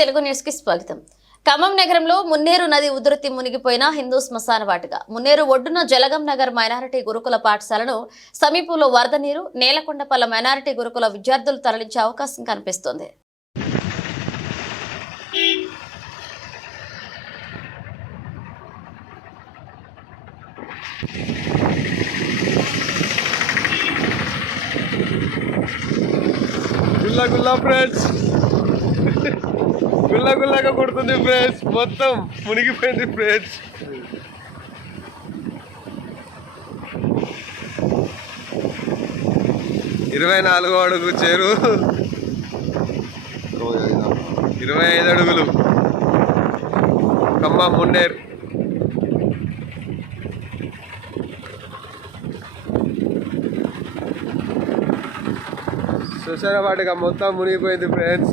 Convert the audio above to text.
తెలుగు న్యూస్కి స్వాగతం. ఖమ్మం నగరంలో మున్నేరు నది ఉధృతి మునిగిపోయిన హిందూ శ్మశాన వాటిగా మున్నేరు ఒడ్డున జలగం నగర్ మైనారిటీ గురుకుల పాఠశాలను సమీపంలో వరద నీరు నేలకొండపల్ల మైనారిటీ గురుకుల విద్యార్థులు తరలించే అవకాశం కనిపిస్తోంది. గుల్లా గుల్లా ఫ్రెండ్స్. గుల్ల గుల్లగా కొడుతుంది ఫ్రెండ్స్. మొత్తం మునిగిపోయింది ఫ్రెండ్స్. ఇరవై నాలుగో అడుగు చేరు. ఇరవై ఐదు అడుగులు. ఖమ్మం మున్నేరు శ్మశాన వాటిగా మొత్తం మునిగిపోయింది ఫ్రెండ్స్.